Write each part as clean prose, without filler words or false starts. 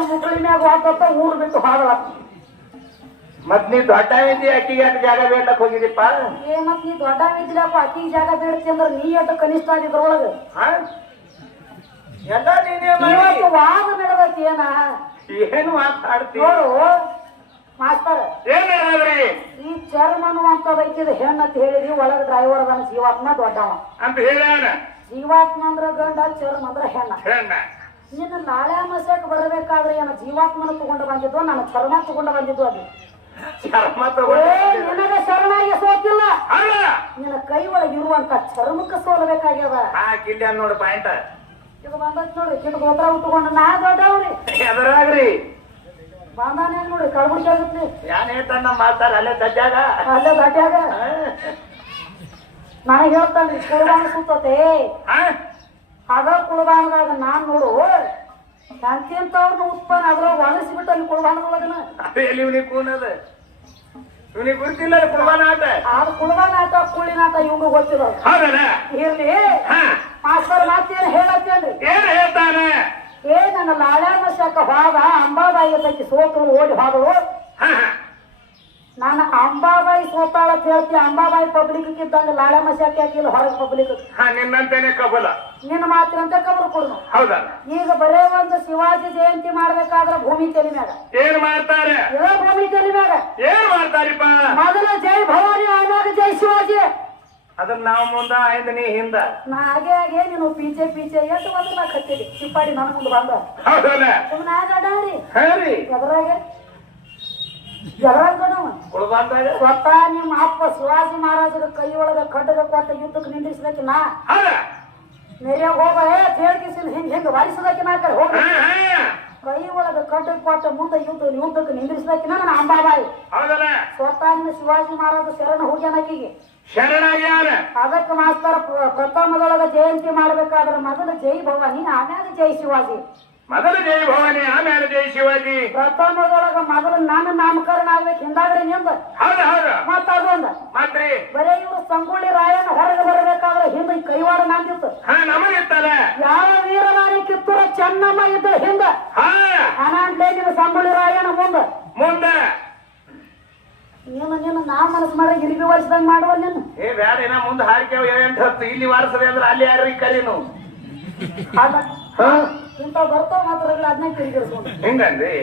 ನನ್ನ ಮುಕ್ಕಳಿ ಮ್ಯಾಗ ಹಾಕತ್ತ ಊರು ಬಿಟ್ಟು ಹಾಗಲ್ಲ. ಮತ್ ನೀ ದೊಡ್ಡ ಇದ್ದಿ ಅಕ್ಕಿಗೆ ಯಾಕೆ ಜಾಗ ಬೇಡಕ್ ಹೋಗಿದಿಪ್ಪ? ಮತ್ ನೀ ದೊಡ್ಡ ಇದ್ದಿಲ್ಲಪ್ಪ ಅಕ್ಕಿಗೆ ಜಾಗ ಬೇಡ್ತಿ ಅಂದ್ರೆ ನೀ ಎಷ್ಟು ಕನಿಷ್ಠ ಆಗಿದ್ರೊಳಗ ಎಲ್ಲ ನೀನೇ ಇವತ್ತು ವಾದ ನಡೆದೈತಿ ಏನ ಏನು ಮಾತಾಡ್ತಿ ನೋಡು ಮಾಸ್ತರ್. ಏನ್ರಿ ಈ ಚರ್ಮ ಅನ್ನುವಂಥದೈತಿದ ಹೆಣ್ಣಂತ ಹೇಳಿದ್ರಿ ಒಳಗ ಡ್ರೈವರ್ ಅದಾನ ಜೀವಾತ್ಮ ದೊಡ್ಡವ ಅಂತ ಹೇಳ್ಯಾನ. ಜೀವಾತ್ಮ ಅಂದ್ರ ಗಂಡ ಚರ್ಮ ಅಂದ್ರ ಹೆಣ್ಣ. ನಿನ್ನ ನಾಳೆ ಮಸಕ್ ಬರಬೇಕಾದ್ರೆ ಏನ ಜೀವಾತ್ಮನ ತಗೊಂಡು ಬಂದಿದ್ದು ನಾನು ಚರ್ಮ ತಗೊಂಡು ಬಂದಿದ್ದು ಅದು ಚರ್ಮ ನಿನಗ ಶರಣಾಗಿ ಸೋತಿಲ್ಲ ನಿನ್ನ ಕೈ ಒಳಗೆ ಇರುವಂತ ಚರ್ಮಕ್ಕೆ ಸೋಲ್ಬೇಕಾಗ್ಯದ. ಕಿಲ್ಯ ನೋಡು ಪಾಯಿಂಟ್ ಇದು ಬಂದತ್ ನೋಡಿ ಕಿಟ್ ಗೋತ್ರ ಉಟ್ಕೊಂಡು ನಾ ದೊಡ್ಡವ್ರಿ ಎದರಾಗ್ರಿ ಬಂದಾನ ನೋಡಿ ಕಳ್ಬಿಡ್ಸಿ ಆಗುತ್ತೆ. ಯಾನ್ ಹೇಳ್ತಾನ ಮಾತಾಡ ಅಲ್ಲೇ ದಡ್ಡಾಗ ಅಲ್ಲೇ ದಡ್ಡ್ಯಾಗ ನನಗೆ ಹೇಳ್ತಾನ್ರಿ ಕುಳಬಾಣ ಸುತ್ತತೆ ಅದ ಕುಳಬಾಣದಾಗ ನಾನ್ ನೋಡು ಎಂತೆಂತವ್ರನ್ನ ಉತ್ಪನ್ನ ಅದ್ರಾಗ ಒಣಗಿಸ್ಬಿಟ್ಟು ಅಲ್ಲಿ ಕುಳಬಾಣದೊಳಗನ ಎಲ್ಲಿ ಇವನಿಗೆ ಕೂನದ ಇವನಿಗೆ ಗುರುತಿಲ್ಲ ಕುಳಬಾನ ಆಟ. ಅದು ಕುಳಬಾನ ಆಟ ಕುಳಿನ ಆಟ ಇವ್ನು ಗೊತ್ತಿಲ್ಲ. ಇರ್ಲಿ ಮಾಸ್ತರ್ ಮಾತೇನು ಹೇಳತ್ತೇನ್ರಿ? ಏನ್ ಹೇಳ್ತಾನೆ? ನನ್ನ ಲಾಳ್ಯಾನ ಶಾಖ ಹೋದ ಅಂಬಾಬಾಯಿ ತಕ್ಕಿ ಸೋತರು ಓಡಿ ಹೋದಳು. ನಾನು ಅಂಬಾಬಾಯಿ ಸೋತಾಳ ಅಂತ ಹೇಳ್ತಿ. ಅಂಬಾಬಾಯಿ ಪಬ್ಲಿಕ್ ಇದ್ದಂಗ ಲಾಳ್ಯಾಮ ಶಾಖ ಹಾಕಿಲ್ಲ ಹೊರಗೆ ಪಬ್ಲಿಕ್ ನಿನ್ನಂತೇನೆ ಕಬಲ ನಿನ್ನ ಮಾತಿನಂತೆ ಕಬರ್ ಕೊಡ್ನು. ಹೌದಾ? ಈಗ ಬರೇ ಒಂದು ಶಿವಾಜಿ ಜಯಂತಿ ಮಾಡ್ಬೇಕಾದ್ರ ಭೂಮಿ ತಲೆ ಮ್ಯಾಗ ಏನ್ ಮಾಡ್ತಾರೆ? ಭೂಮಿ ತಲೆ ಮ್ಯಾಗ ಏನ್ ಮಾಡ್ತಾರಿಪ್ಪ? ಮೊದಲ ಜೈ ಭವಾನಿ ಆಮ್ಯಾಗ ಜೈ ಶಿವಾಜಿ. ಅದನ್ನ ನಾವು ಮುಂದ ಆಯ್ತು ನೀ ಹಿಂದ ನಾ ಹಾಗೆ ಹಾಗೆ ನೀನು ಪೀಚೆ ಪೀಚೆ ಎಷ್ಟು ಬಂದ್ರೆ ನಾ ಕತ್ತೀವಿ ಚಿಪ್ಪಾಡಿ ನನ್ನ ಮುಂದೆ ಬಂದ ಸುಮ್ಮನೆ ಆಗಾಡ್ರಿ ಎದ್ರಾಗೆ ಸ್ವತಃ ನಿಮ್ಮ ಅಪ್ಪ ಶಿವಾಜಿ ಮಹಾರಾಜರ ಕೈ ಒಳಗ ಖಡ್ಗ ಕೊಟ್ಟ ಯುದ್ಧಕ್ಕೆ ನಿಂದಿರಿಸದಕ್ಕೆ ನಾ ನೆರೆಯಾಗ ಹೋಗ ಹೇಳ್ಕಿಸಿನ ಹಿಂಗ ವಾರಿಸದಕ್ಕೆ ನಾ ಕಡೆ ಹೋಗ ಕೈ ಒಳಗ ಖಡ್ಗ ಕೊಟ್ಟ ಮುಂದೆ ಯುದ್ಧಕ್ಕೆ ನಿಂದಿರಿಸದಕ್ಕೆ ನನ್ನ ಅಂಬಾಬಾಯಿ ಸ್ವತಃ ನಿಮ್ಮ ಶಿವಾಜಿ ಮಹಾರಾಜ ಶರಣ ಹೋಗ್ಯಾನಕಿಗೆ ಅದಕ್ಕೆ ಮಾಸ್ತರ ಪ್ರಥಮದೊಳಗ ಜಯಂತಿ ಮಾಡ್ಬೇಕಾದ್ರೆ ಮೊದಲು ಜೈ ಭವಾನಿ ಆಮ್ಯಾಗ ಜೈ ಶಿವಾಜಿ. ಮೊದಲು ಜೈ ಭವಾನಿ ಆಮೇಲೆ ಜೈ ಶಿವಾಜಿ. ಪ್ರಥಮದೊಳಗ ಮೊದಲು ನಾನು ನಾಮಕರಣ ಆಗ್ಬೇಕು ಹಿಂದಾಗ್ರೆ ನಿಂದ ಮತ್ತ ಅದೊಂದ ಬರೇ ಇವ್ರು ಸಂಗೊಳ್ಳಿ ರಾಯಣ್ಣ ಹೊರಗೆ ಬರಬೇಕಾದ್ರೆ ಹಿಂದ ಕೈವಾಡ ನಂದಿತ್ತು. ಯಾವ ವೀರನಾರಿ ಕಿತ್ತೂರ ಚೆನ್ನಮ್ಮ ಇದ್ದ ಹಿಂದ ಅನಾಂಡ್ಲೇ ನಿಮ್ಮ ಸಂಗೊಳ್ಳಿ ರಾಯಣ್ಣ ಮುಂದೆ ನೀನು ನಾ ಮನಸ್ಸು ಮಾಡಿ ಇರಿಬಿ ವರ್ಷದಂಗ ಮಾಡುವ ನೀನು ಬ್ಯಾಡ ಮುಂದೆ ಹಾಡ್ಕೇವ್ 8-10 ಇಲ್ಲಿ ವಾರಸದೆ ಅಂದ್ರೆ ಅಲ್ಲಿ ಯಾರ್ರಿ ಕರೀನು ಇಂತ ಬರ್ತಾವ ಮಾತ್ರ ಅದನ್ನ ತಿರುಗಿಡ್ಕೊಂಡು ಹಿಂಗಂದ್ರಿ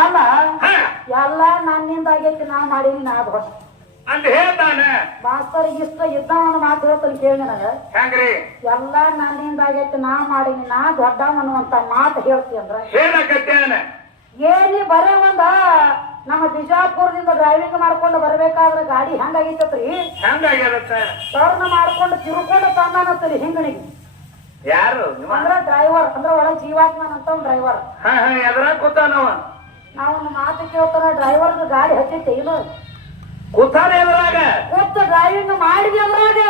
ಅಲ್ಲ ಎಲ್ಲ ನನ್ನಿಂದ ಆಗೈತಿ ನಾ ಮಾಡೀನಿ ನಾ ದೊಡ್ಡ ಅಂತ ಹೇಳ್ತಾನೆ ಮಾಸ್ತರ್ ಇಷ್ಟ ಇದ್ದವನ್ನ ಮಾತು ಹೇಳ್ತಾನೆ ಕೇಳಿ ನನಗ ಹೆಂಗ್ರಿ ಎಲ್ಲ ನನ್ನಿಂದ ಆಗೈತಿ ನಾ ಮಾಡೀನಿ ನಾ ದೊಡ್ಡವನ್ನುವಂತ ಮಾತು ಹೇಳ್ತಿ ಅಂದ್ರ ಹೇಳಕತ್ತೇನೆ ಏನಿ ಬರೇ ಒಂದ ನಮ್ಮ ಬಿಜಾಪುರದಿಂದ ಡ್ರೈವಿಂಗ್ ಮಾಡ್ಕೊಂಡು ಬರ್ಬೇಕಾದ್ರೆ ಗಾಡಿ ಹೆಂಗಾಗಿತ್ತತ್ರಿ ಟರ್ನ್ ಮಾಡ್ಕೊಂಡು ತಿರ್ಕೊಂಡು ತಂದಾನತ್ತರಿ ಹಿಂಗಣಿಗೆ ಯಾರು ಅಂದ್ರ ಡ್ರೈವರ್ ಅಂದ್ರ ಒಳಗೆ ಜೀವಾತ್ಮನ್ ಅಂತ ಒಂದು ಡ್ರೈವರ್ ಎದ್ರಾಗ ಕೂತಾನವ ನಾವು ಮಾತು ಕೇಳ್ತಾರ ಡ್ರೈವರ್ ಗಾಡಿ ಹತ್ತೈತೆ ಇಲ್ಲ ಕೂತಾನೆ ಎದ್ರಾಗ ಕೂತ ಡ್ರೈವಿಂಗ್ ಮಾಡಿದ್ವಿ ಅದ್ರಾಗ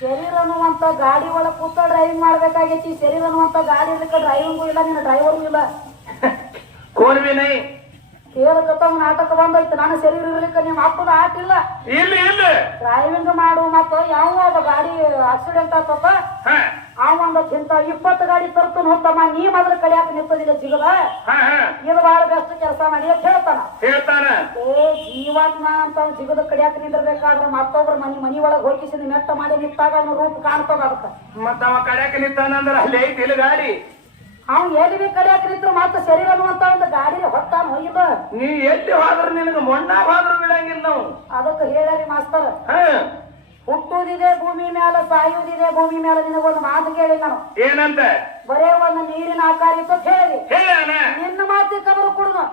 ಶರೀರ ಅನ್ನುವಂತ ಗಾಡಿ ಒಳಗೆ ಕೂತ ಡ್ರೈವಿಂಗ್ ಮಾಡ್ಬೇಕಾಗೈತಿ. ಶರೀರ ಅನ್ನುವಂತ ಗಾಡಿ ಇರ್ಲಿಕ್ಕೆ ಡ್ರೈವಿಂಗು ಇಲ್ಲ ನಿನ್ನ ಡ್ರೈವರ್ಗೂ ಇಲ್ಲ. ಕೋನ್ ಬಿ ನೈ ಕೇಳಕತ್ತ ನಾಟಕ ಬಂದೈತಿ. ನಾನು ಶರೀರ ಇರ್ಲಿಕ್ಕೆ ನಿಮ್ಮ ಅಪ್ಪದ ಆಟ ಇಲ್ಲ ಡ್ರೈವಿಂಗ್ ಮಾಡು ಮತ್ತ ಯಾವ ಒಬ್ಬ ಗಾಡಿ ಆಕ್ಸಿಡೆಂಟ್ ಆತಪ್ಪ ಅವಂದ ಇಂತ 20 ಗಾಡಿ ತರ್ತನ ಹೋಗ್ತಮ್ಮ ನೀ ಮೊದಲು ಕಡಿಯಾಕ ನಿಂತದಿಲ್ಲ ಜಿಗದ ಇದು ಬಹಳ ಬೆಸ್ಟ್ ಕೆಲಸ ಮಾಡಿ ಅಂತ ಹೇಳ್ತಾನ. ಜೀವಾತ್ಮ ಅಂತ ಜಿಗದ ಕಡಿಯಾಕ ನಿಂದಿರ್ಬೇಕಾದ್ರೆ ಮತ್ತೊಬ್ರ ಮನಿ ಒಳಗೆ ಹೋಗಿಸಿದ ಮೆಟ್ಟ ಮಾಡಿ ನಿಂತಾಗ ಅವನ ರೂಪ ಕಾಣ್ತದ ಅದಕ್ಕ ಮತ್ತ ಅವ ಕಡಿಯಾಕ ನಿಂತಾನಂದ್ರ ಅಲ್ಲಿ ಐತಿ ಇಲ್ಲಿ ಗಾಡಿ ಅವ್ನು ಎಲ್ಲಿ ಬಿ ಕಡಿಯಾಕ ನಿಂತ್ರು ಮತ್ತ ಶರೀರ ಅನ್ನುವಂತ ಒಂದು ಗಾಡಿ ಹೊತ್ತಾನ ಹೋಗಿಲ್ಲ. ನೀ ಎಲ್ಲಿ ಹೋದ್ರ ನಿನಗ ಮೊಣ್ಣ ಹೋದ್ರ ಬಿಡಂಗಿಲ್ಲ ನಾವು ಅದಕ್ಕೆ ಹೇಳರಿ ಮಾಸ್ತರ್ ಹುಟ್ಟುದಿದೆ ಭೂಮಿ ಮೇಲೆ ಸಾಯುವುದಿದೆ ಭೂಮಿ ಮೇಲೆ ನಿನಗೊಂದು ಮಾತು ಕೇಳಿ ನಾನು ಏನಂತ ಬರೇ ಒಂದು ನೀರಿನ ಆಕಾರ ಇತ್ತು ಹೇಳಿ ನಿನ್ನ ಮಾತಿ ಕಬರು ಕುಡುದು.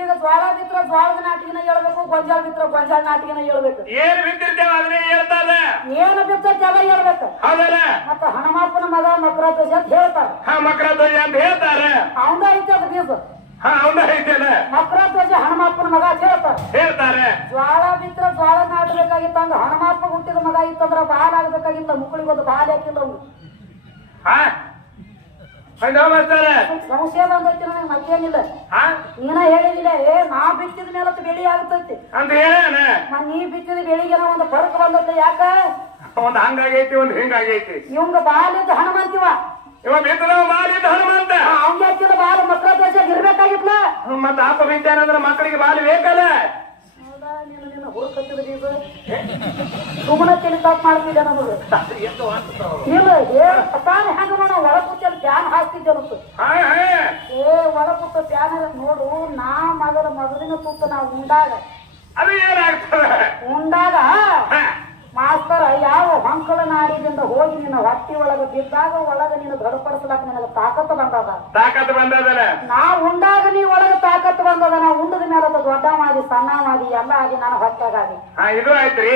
ಈಗ ಜ್ವಾಳ ಬಿತ್ರ ಜ್ವಾಳದ ನಾಟಿಗೆನ ಹೇಳ್ಬೇಕು ಗೊಂಜಾಳ ಬಿತ್ರ ಗೊಂಜಾಳ ನಾಟಿಗೆನ ಹೇಳ್ಬೇಕು ಏನು ಬಿತ್ತಿರ್ತೇವ ಅದನ್ನೇ ಹೇಳ್ತಾರ ಏನು ಬಿತ್ತಲ್ಲ ಹೇಳ್ಬೇಕು ಮತ್ತ ಹನುಮಪ್ಪನ ಮಗ ಮಕರ ಧ್ವಜ ಅಂತ ಹೇಳ್ತಾರ ಮಕರ ಧ್ವಜ ಅಂತ ಹೇಳ್ತಾರ ಅವಂದ ಐತೆ ಅದು ಬೀಜ ಮಕರ ಧ್ವಜ ಹನುಮಪ್ಪನ ಮಗ ಅಂತ ಹೇಳ್ತಾರೆ. ಜ್ವಾಳ ಬಿತ್ರ ಜ್ವಾಳ ನಾಟಬೇಕಾಗಿತ್ತ ಅಂದ್ರ ಹನುಮಪ್ಪ ಹುಟ್ಟಿದ ಮಗ ಇತ್ತಂದ್ರ ಬಾಲ್ ಆಗ್ಬೇಕಾಗಿಲ್ಲ ಮುಕ್ಕಳಿಗೆ ಒಂದು ಬಾಲ್ ಹಾಕಿಲ್ಲ ಸಂಶಯ ಬಂದೈತಿ ನನಗೆ ಮತ್ತೇನಿಲ್ಲ. ನೀನ ಹೇಳಿದಿಲ್ಲ ನಾ ಬಿತ್ತಿದ ಮೇಲೆ ಬೆಳಿ ಆಗ್ತೈತಿ ನೀ ಬಿತ್ತಿದ ಬೆಳಿಗ್ಗೆ ಒಂದು ಫರಕ್ ಬಂದೈತಿ ಯಾಕ ಒಂದ್ ಹಂಗಾಗೈತಿ ಒಂದ್ ಹಿಂಗಾಗೈತಿ. ಇವಂಗ ಬಾಲಿದ್ದ ಹನುಮಂತಿವ ಇವ ಬಿತ್ತದ ಬಾಲಿದ್ದ ಹನುಮಂತ ಆಗಿತ್ಲ ಮತ್ತ ಅಪ್ಪ ಬಿದ್ದಾನಂದ್ರ ಮಕ್ಕಳಿಗೆ ಬಾಲ್ ಬೇಕಲ್ಲ ಹೌದಾ ನೀನು ನಿನ್ನ ಹುಡುಕತ್ತಿದ ಇದು ಸುಮ್ಮನೆ ತಲೆ ತಪ್ಪು ಮಾಡ್ತಿದ್ದೆ ನಮಗೆ ಇಲ್ಲ ತಾನೇ ಹೆಂಗ ನೋಡ ಒಳ ಕೂತಲ್ಲಿ ಧ್ಯಾನ ಹಾಕ್ತಿದ್ದೆ ಅನ್ನಿಸ್ತು ಏ ಒಳ ಕೂತ ಧ್ಯಾನ ನೋಡು ನಾ ಮೊದಲಿನ ತುತ್ತ ನಾವು ಅದು ಏನಾಗ್ತದೆ ಉಂಡಾಗ ಮಾಸ್ತರ ಯಾವ ಹೊಂಕಳ ನಾಡಿದಿಂದ ಹೋಗಿ ನಿನ್ನ ಹೊಟ್ಟಿ ಒಳಗ ಬಿದ್ದಾಗ ಒಳಗ ನೀನು ದೃಢಪಡಿಸ್ಲಾಕ ನಿನಗ ತಾಕತ್ತು ಬಂದದ ನಾ ಉಂಡಾಗ ನೀ ಒಳಗ ತಾಕತ್ತು ಬಂದದ ನಾ ಉಂಡದ ಮೇಲೆ ಅದು ದೊಡ್ಡ ಮಾಡಿ ಸಣ್ಣ ಮಾಡಿ ಎಲ್ಲ ಆಗಿ ನಾನು ಹೊಟ್ಟಾಗಿ ಇದು ಆಯ್ತ್ರಿ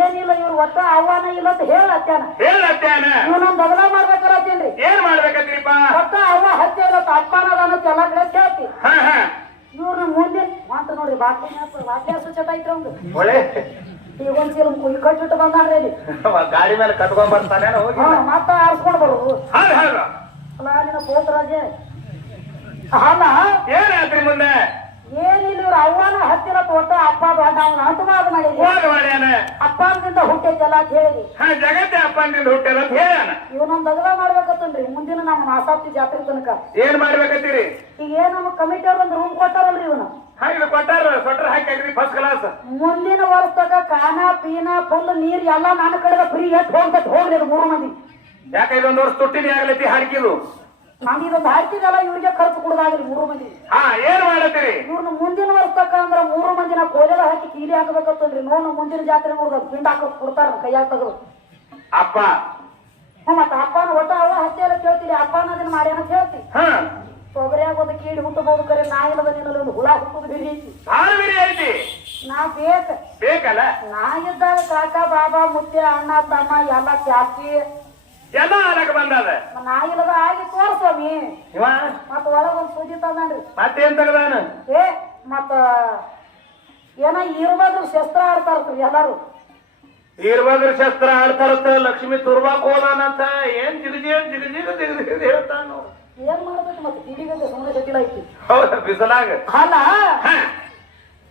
ಏನಿಲ್ಲ ಇವ್ರು ಒಟ್ಟ ಆಹ್ವಾನ ಇಲ್ಲ ಅಂತ ಹೇಳತ್ತೇನ ಇವ್ ಬದಲ ಮಾಡ್ಬೇಕಾರತ್ತೇನ್ರಿ ಏನ್ ಮಾಡ್ಬೇಕತ್ರಿಪ್ಪ ಒಟ್ಟ ಅವ್ವ ಹತ್ಯೆ ಇಲ್ಲ ಅಪ್ಪನದಾನ ಎಲ್ಲ ಕಡೆ ಕೇಳ್ತಿ ಇವ್ರನ್ನ ಮುಂದಿನ ಮಾತ್ರ ನೋಡ್ರಿ ವಾಕ್ಯಾಸ ಚಟ ಐತ್ರಿ ಅವ್ನು ಒಳ್ಳೆ ಈಗ ಒಂದ್ ಚೀಲ ಕಟ್ಟಿಟ್ಟು ಬಂದಾನ್ರಿ ಇಲ್ಲಿ ಗಾಡಿ ಮೇಲೆ ಕಟ್ಕೊಂಡ್ ಬರ್ತಾನೆ ಹೋಗಿ ಮತ್ತ ಆರ್ಸ್ಕೊಂಡ್ ಬರುದು ಅಲ್ಲ ನಿನ್ನ ಪೋತರಾಜೆ ಅಲ್ಲ ಏನಾದ್ರಿ ಮುಂದೆ ಏನಿಲ್ಲ ಇವ್ರ ಅವ್ವನ ಹತ್ತಿರ ತೋಟ ಅಪ್ಪ ದೊಡ್ಡ ಅವನ ಅಂತವಾದ ಮಾಡಿದ್ರಿ ಅಪ್ಪನಿಂದ ಹುಟ್ಟೈತಲ್ಲ ಅಂತ ಹೇಳಿ ಜಗತ್ತೆ ಅಪ್ಪನಿಂದ ಹುಟ್ಟದ ಅಂತ ಹೇಳ ಇವನೊಂದ್ ದಗದ ಮಾಡ್ಬೇಕತ್ತನ್ರಿ ಮುಂದಿನ ನಮ್ಮ ಮಾಸಾಪ್ತಿ ಜಾತ್ರೆ ತನಕ ಏನ್ ಮಾಡ್ಬೇಕತ್ತೀರಿ ಈಗ ಏನ್ ನಮ್ಮ ಕಮಿಟಿ ಅವ್ರ ಒಂದ್ ರೂಮ್ ಕೊಟ್ಟಾರಲ್ರಿ ಇವನು ಹಾಗೆ ಕೊಟ್ಟಾರ ಸ್ವೆಟರ್ ಹಾಕಿ ಫಸ್ಟ್ ಕ್ಲಾಸ್ ಮುಂದಿನ ವರ್ಷದಾಗ ಕಾನ ಪೀನ ಫುಲ್ ನೀರ್ ಎಲ್ಲ ನನ್ನ ಕಡೆ ಫ್ರೀ ಎಟ್ ಹೋಗ್ಲಿ 3 ಮಂದಿ ಯಾಕ ಇದೊಂದು ವರ್ಷ ತುಟ್ಟಿನಿ ಆಗ್ಲೈತಿ ಹಾಕಿದ್ರು ನಾನು ಇದೊಂದು ಹಾಕಿದಲ್ಲ ಇವ್ರಿಗೆ ಖರ್ಚು ಕೊಡೋದಾಗ್ರಿ 3 ಮಂದಿ ಏನ್ ಮಾಡತ್ತೀರಿ ಇವ್ರನ್ನ ಮುಂದಿನ ವರ್ಷಕ್ಕ ಅಂದ್ರ 3 ಮಂದಿನ ಕೋಲೆಲ್ಲ ಹಾಕಿ ಕೀಲಿ ಹಾಕಬೇಕತ್ತನ್ರಿ ನೋಡು ಮುಂದಿನ ಜಾತ್ರೆ ನೋಡ್ದ ಪಿಂಡ ಹಾಕೋಕ್ ಕೊಡ್ತಾರ ಕೈಯಾಗ ತೆಗೆದು ಅಪ್ಪ ಮತ್ತ ಅಪ್ಪನ ಒಟ್ಟ ಅವ ಹತ್ತಿ ಎಲ್ಲ ಕೇಳ್ತೀರಿ ಅಪ್ಪನ ಅದನ್ನ ಮಾಡಿ ಅಂತ ಹೇಳ್ತಿ ತೊಗರಿಯಾಗ ಒಂದು ಕೀಡಿ ಹುಟ್ಟಬಹುದು ಕರೆ ನಾ ಇಲ್ಲದ ನಿನ್ನಲ್ಲಿ ಒಂದು ಹುಳ ಹುಟ್ಟುದು ಬಿರಿ ಐತಿ ನಾ ಬೇಕಲ್ಲ ನಾ ಇದ್ದಾಗ ಕಾಕ ಬಾಬಾ ಮುತ್ಯ ಅಣ್ಣ ತಮ್ಮ ಎಲ್ಲ ಚಾಪಿ ಎಲ್ಲ ಆಲಕ ಬಂದದ ನಾ ಇಲ್ಲದ ಆಗಿ ತೋರ್ಸ್ವಾಮಿ ಮತ್ತ ಒಳಗ ಒಂದ್ ಸುದ್ದಿ ತಂದ್ರಿ ಮತ್ತೇನ್ ತಗದಾನ ಮತ್ತ ಏನ ಇರ್ಬಾದ್ರು ಶಸ್ತ್ರ ಆಡ್ತಾರ ಎಲ್ಲಾರು ಇರ್ಬಾದ್ರ ಶಸ್ತ್ರ ಆಡ್ತಾರತ್ತ ಲಕ್ಷ್ಮಿ ತುರ್ಬಾಕ್ ಹೋದಾನಂತ ಏನ್ ಜಿಗಜಿ ಹೇಳ್ತಾನ ಏನ್ ಮಾಡ್ಬೇಕು ಮತ್ತೆ ಕಿಡಿಗಂಗೆ ಸುಮ್ಮನೆ ಗಟ್ಟಿಲ ಐತಿ ಹೌದ ಬಿಸಲಾಗ ಅಲ್ಲ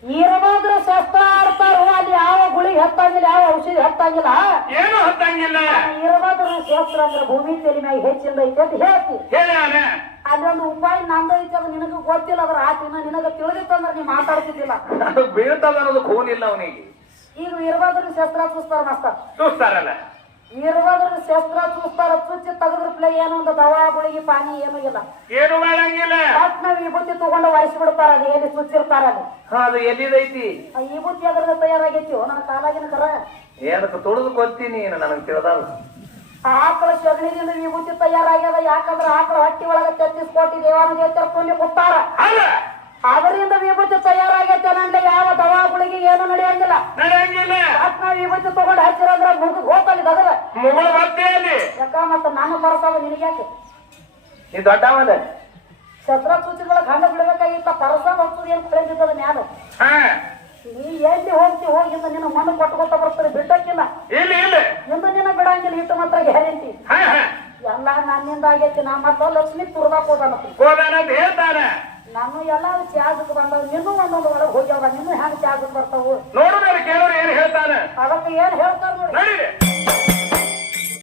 ಇರಬಾದ್ರ ಶಸ್ತ್ರ ಆಡ್ತಾರೋ ಅಲ್ಲಿ ಯಾವ ಗುಳಿಗೆ ಹತ್ತಂಗಿಲ್ಲ ಯಾವ ಔಷಧಿ ಹತ್ತಂಗಿಲ್ಲ ಏನು ಹತ್ತಂಗಿಲ್ಲ ಇರಬಾದ್ರ ಶಸ್ತ್ರ ಅಂದ್ರೆ ಭೂಮಿ ತೆಲಿ ಮ್ಯಾಗ ಹೆಚ್ಚಿಂದ ಐತಿ ಅಂತ ಹೇಳ್ತಿ ಅಲ್ಲೊಂದು ಉಪಾಯ ನಂದು ಐತಿ ಅದು ನಿನಗ ಗೊತ್ತಿಲ್ಲ ಅದ್ರ ಆತಿನ ನಿನಗ ತಿಳಿದಿತ್ತಂದ್ರೆ ನೀ ಮಾತಾಡ್ತಿದ್ದಿಲ್ಲ ಬೀಳ್ತದ ಅನ್ನೋದು ಖೂನ್ ಇಲ್ಲ ಅವನಿಗೆ ಈಗ ಇರಬಾದ್ರ ಶಸ್ತ್ರ ಚೂಸ್ತಾರ ಮಾಸ್ತರ ಚೂಸ್ತಾರಲ್ಲ ಇರಬಾದ್ರ ಶಸ್ತ್ರ ಚೂಸ್ತಾರ ಚುಚ್ಚಿ ತೆಗೆದ್ರ ಪ್ಲೇ ಏನು ಒಂದು ದವಾ ಗುಳಿಗೆ ಪಾನಿ ಏನೂ ಇಲ್ಲ ಏನು ಮಾಡಂಗಿಲ್ಲ ಮತ್ ನಾವ್ ವಿಭೂತಿ ತಗೊಂಡು ಒರೆಸಿ ಬಿಡ್ತಾರ ಅದು ಎಲ್ಲಿ ಚುಚ್ಚಿರ್ತಾರ ಅದು ಎಲ್ಲಿದೈತಿ ಆ ವಿಭೂತಿ ಅದ್ರದ ತಯಾರಾಗೈತಿ ನನ್ನ ಕಾಲಾಗಿನ ಕರ ಏನಕ್ಕೆ ತುಳಿದು ಕೊಡ್ತೀನಿ ನನಗೆ ತಿಳಿದಾರ ಆಕಳ ಸಗಣಿದಿಂದ ವಿಭೂತಿ ತಯಾರಾಗ್ಯದ ಯಾಕಂದ್ರ ಆಕಳ ಹಟ್ಟಿ ಒಳಗ 33 ಕೋಟಿ ದೇವಾನು ದೇವತರ ಪುಣ್ಯ ಕೊಟ್ಟಾರ ಅದರಿಂದ ವಿಭೂತಿ ತಯಾರಾಗೈತೆ ನಂದ್ರೆ ಯಾವ ದವಾ ಗುಳಿಗೆ ಏನು ನಡೆಯಂಗಿಲ್ಲ ಮತ್ ನಾವ್ ವಿಭೂತಿ ತಗೊಂಡು ಹಚ್ಚಿರಂದ್ರ ಮುಗಿದ್ ಹೋಗ್ತಲ್ಲಿ ದಗದ ಯಾಕ ಮತ್ತ ನಾನು ಬರ್ತಾವ ನಿನಗ್ಯಾಕೆ ನೀ ದೊಡ್ಡವಲ್ಲ ಶಸ್ತ್ರ ಸೂಚಿಗಳ ಗಂಡ ಬಿಡ್ಬೇಕಾಗಿತ್ತ ಪರಸ ಹೋಗ್ತದ ಏನ್ ಬೆಳೆದಿದ್ದದ ಮ್ಯಾಲ ನೀ ಎಲ್ಲಿ ಹೋಗಿಂದ ನಿನ್ನ ಮಣ್ಣು ಕೊಟ್ಕೊತ ಬರ್ತಾರೆ ಬಿಟ್ಟಕ್ಕಿಲ್ಲ ಇಂದ ನಿನ್ನ ಬಿಡಂಗಿಲ್ಲ ಇಟ್ಟು ಮಾತ್ರ ಗ್ಯಾರಂಟಿ ಎಲ್ಲ ನನ್ನಿಂದ ಆಗೈತಿ ನಾ ಮತ್ತ ಲಕ್ಷ್ಮಿ ತುರ್ದಾಕ್ ಹೇಳ್ತಾನೆ ನಾನು ಎಲ್ಲ ಚಾರ್ಜ್ ಬಂದವ್ ನಿನ್ನೂ ಒಂದೊಂದು ಒಳಗೆ ಹೋಗ್ಯಾವ ನಿನ್ನೂ ಹೆಂಗ್ ಚಾರ್ಜ್ ಬರ್ತಾವು ನೋಡು ಕೇಳೋರು ಏನ್ ಹೇಳ್ತಾನೆ ಅದಕ್ಕೆ ಏನ್ ಹೇಳ್ತಾರ ನೋಡಿ